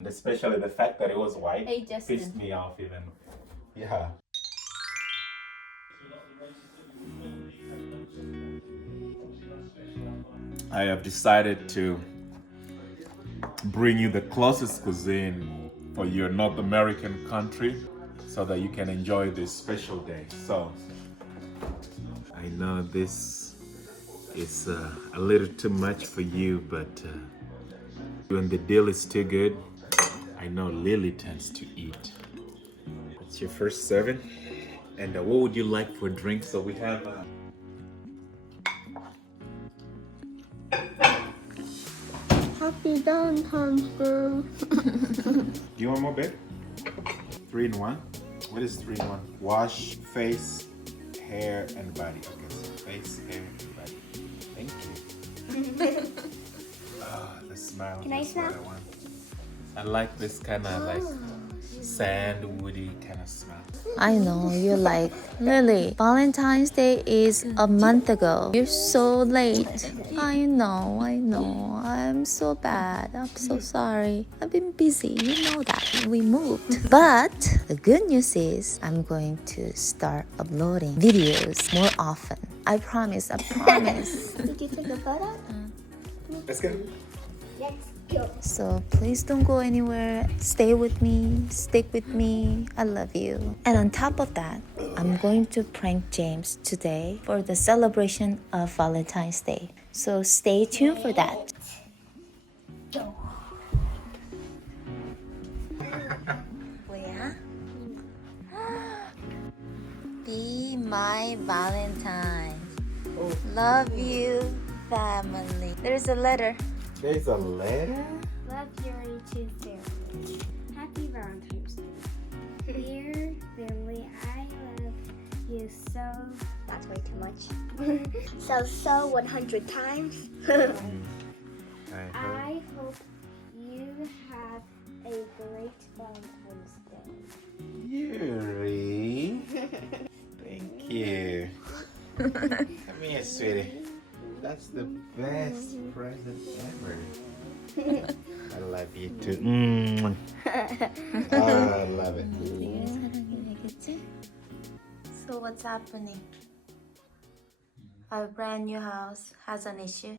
And especially the fact that it was white Hey, Justin. pissed me off even. Yeah. I have decided to bring you the closest cuisine for your North American country so that you can enjoy this special day. So, I know this is a little too much for you, but when the deal is too good, I know Lily tends to eat. It's your first serving. And what would you like for drinks? So we have Happy Valentine's Day. Do you want more, babe? 3 in 1? What is 3 in 1? Wash, face, hair, and body. Okay, so face, hair, and body. Thank you. The smile. Can I is what smell? want. I like this kind of like sand, woody kind of smell. I know you like Lily. Valentine's Day is a month ago. You're so late. I know. I'm so bad. I'm so sorry. I've been busy. You know that. We moved. But the good news is I'm going to start uploading videos more often. I promise. Did you take a photo? Let's go. Let's go. So please don't go anywhere. Stay with me. Stick with me. I love you. And on top of that, I'm going to prank James today for the celebration of Valentine's Day. So stay tuned for that. Go. 뭐야? Be my Valentine. Love you, family. There's a letter. There's a letter? Love Yuri to family. Happy Valentine's Day. Dear family, I love you so. That's way too much. So 100 times. I hope you have a great Valentine's Day. Yuri. Thank you. Come here, sweetie. That's the best present ever. I love you too. I love it. So what's happening? Our brand new house has an issue.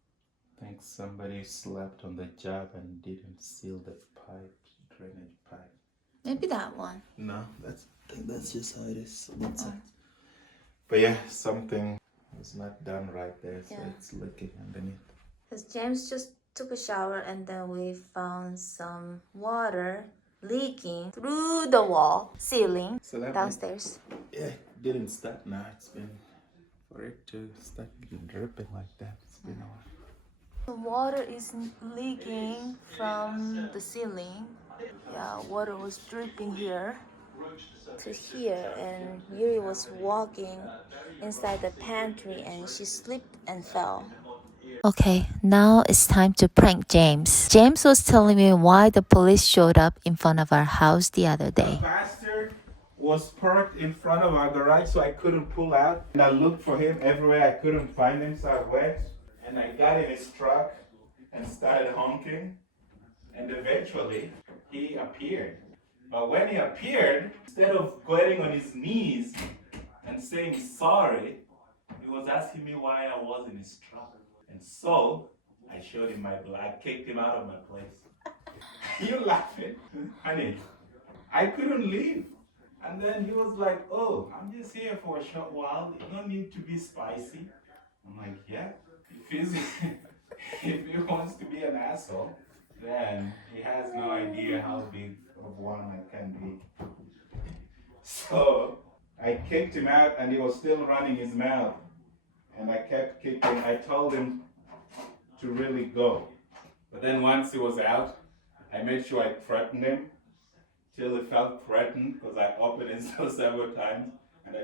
I think somebody slept on the job and didn't seal the pipe, drainage pipe. Maybe that one. No, I think that's just how it is. That's it. But yeah, something was not done right there, so Yeah. it's leaking underneath. Because James just took a shower and then we found some water leaking through the wall, ceiling, So that downstairs. yeah, it didn't start now. It's been for it to start dripping like that. It's been a while. The water is leaking from the ceiling. Yeah, water was dripping here to here, and Yuri was walking inside the pantry and she slipped and fell. Okay, now it's time to prank James. James was telling me why the police showed up in front of our house the other The day. bastard was parked in front of our garage, so I couldn't pull out. And I looked for him everywhere. I couldn't find him, so I went. And I got in his truck and started honking. And eventually, he appeared. But when he appeared, instead of getting on his knees and saying sorry, he was asking me why I was in his truck. And so, I showed him my blood. I kicked him out of my place. You laughing? Honey, I couldn't leave. And then he was like, oh, I'm just here for a short while. You don't need to be spicy. I'm like, yeah. If he wants to be an asshole, then he has no idea how big of one I can be. So I kicked him out and he was still running his mouth. And I kept kicking. I told him to really go. But then once he was out, I made sure I threatened him till he felt threatened because I opened his door several times. And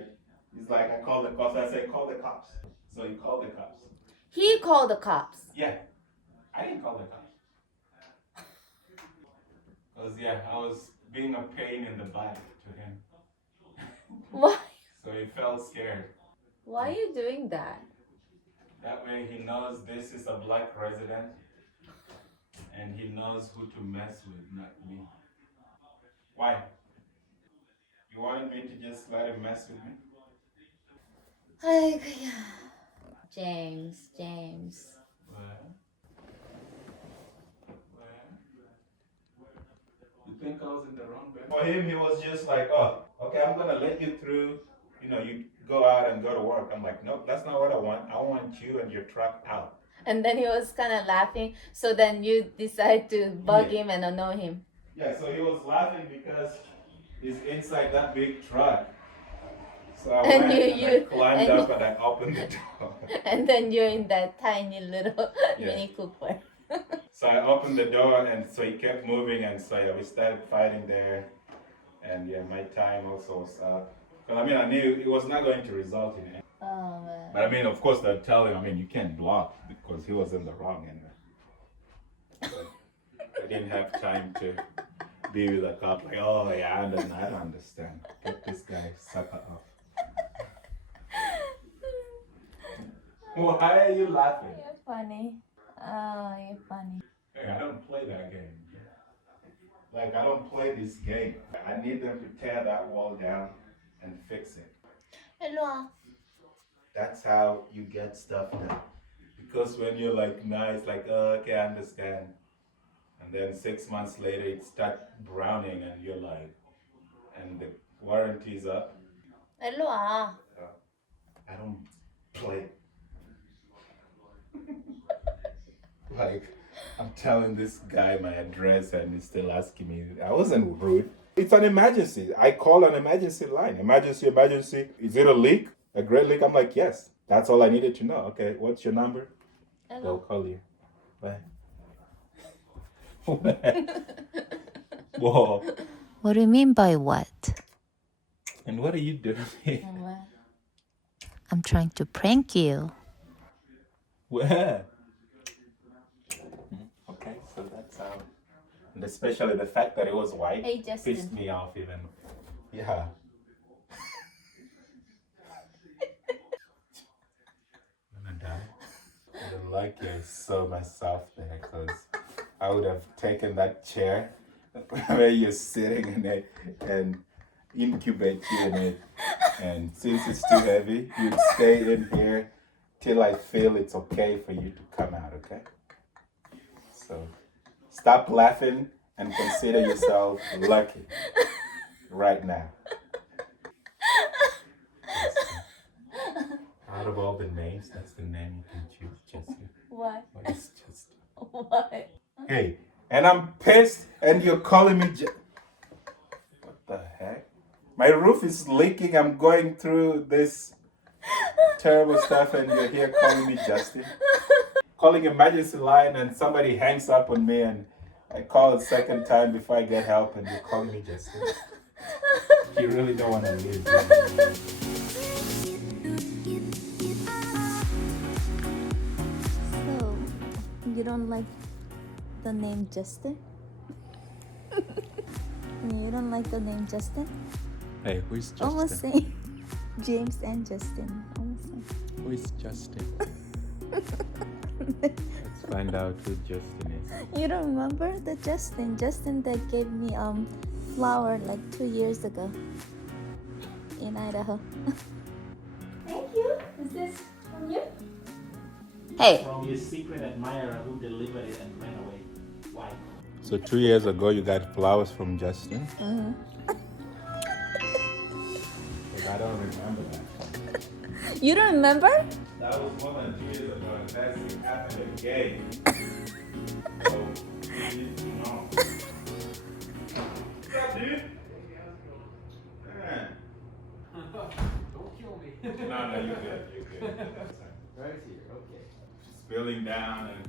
he's like, I called the cops. I said, call the cops. So he called the cops. He called the cops. Yeah, I didn't call the cops. Because, yeah, I was being a pain in the butt to him. Why? So he felt scared. Why are you doing that? That way he knows this is a black resident and he knows who to mess with, not me. Why? You wanted me to just let him mess with me? 아이고야. James. What? You think I was in the wrong bed? For him, he was just like, oh, okay, I'm gonna let you through. You know, you go out and go to work. I'm like, nope, that's not what I want. I want you and your truck out. And then he was kind of laughing. So then you decide to bug him and annoy him. Yeah, so he was laughing because he's inside that big truck. So I And went you- and I climbed and up and I opened the door. And then you're in that tiny little Yeah. Mini Cooper. So I opened the door and so he kept moving and so yeah, we started fighting there. And yeah, my time also was up. Because I mean, I knew it was not going to result in it. Oh man. But I mean, of course, they'll tell him, I mean, you can't block because he was in the wrong anyway. But I didn't have time to be with the cop like, oh yeah, I don't understand. Get this guy sucker off. Why are you laughing? You're funny. Oh, you're funny. Hey, I don't play that game. Like, I don't play this game. I need them to tear that wall down and fix it. 일로 와. That's how you get stuff done. Because when you're like nice, like, oh, okay, I understand. And then 6 months later, it starts browning and you're like, and the warranty's up. 일로 와. I don't play. Like, I'm telling this guy my address and he's still asking me. I wasn't rude. It's an emergency. I call an emergency line. Emergency. Is it a leak? A great leak? I'm like, yes. That's all I needed to know. Okay, what's your number? They'll call you. Bye. Whoa. What do you mean by what? And what are you doing here? I'm trying to prank you. Where? Okay, so that's how. And especially the fact that it was white Hey, Justin. pissed me off even. Yeah. I'm gonna die. I don't like I saw myself there because I would have taken that chair where you're sitting in it and incubate you in it. And since it's too heavy, you'd stay in here till I feel it's okay for you to come out, okay? So stop laughing and consider yourself lucky right now. Out of all the names, that's the name you can choose, Jesse. Why? What is just? Why? Hey, and I'm pissed and you're calling me What the heck? My roof is leaking. I'm going through this terrible stuff and you're here calling me Justin. Calling emergency line and somebody hangs up on me and I call a second time before I get help and you're calling me Justin. You really don't want to leave. So, you don't like the name Justin? You don't like the name Justin? Hey, who's Justin? Almost same. James and Justin. Almost same. Who is Justin? Let's find out who Justin is. You don't remember the Justin? Justin that gave me flower like 2 years ago in Idaho. Thank you. Is this from you? Hey. From your secret admirer who delivered it and ran away. Why? So 2 years ago, you got flowers from Justin? Mm-hmm. I don't remember that. You don't remember? That was more than 2 years ago, and that's happened again. So, you need to know. What's up, dude? Man. Don't kill me. No, you're good, you're good. Right here, okay. Spilling down, and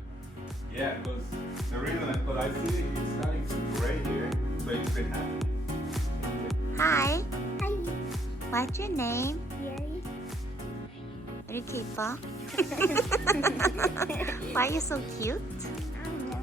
yeah, because the reason is because I see it's starting to gray here, so it's been happening. Hi, Hi, what's your name? Yuri. 이렇게 이뻐? Why are you so cute? I don't know.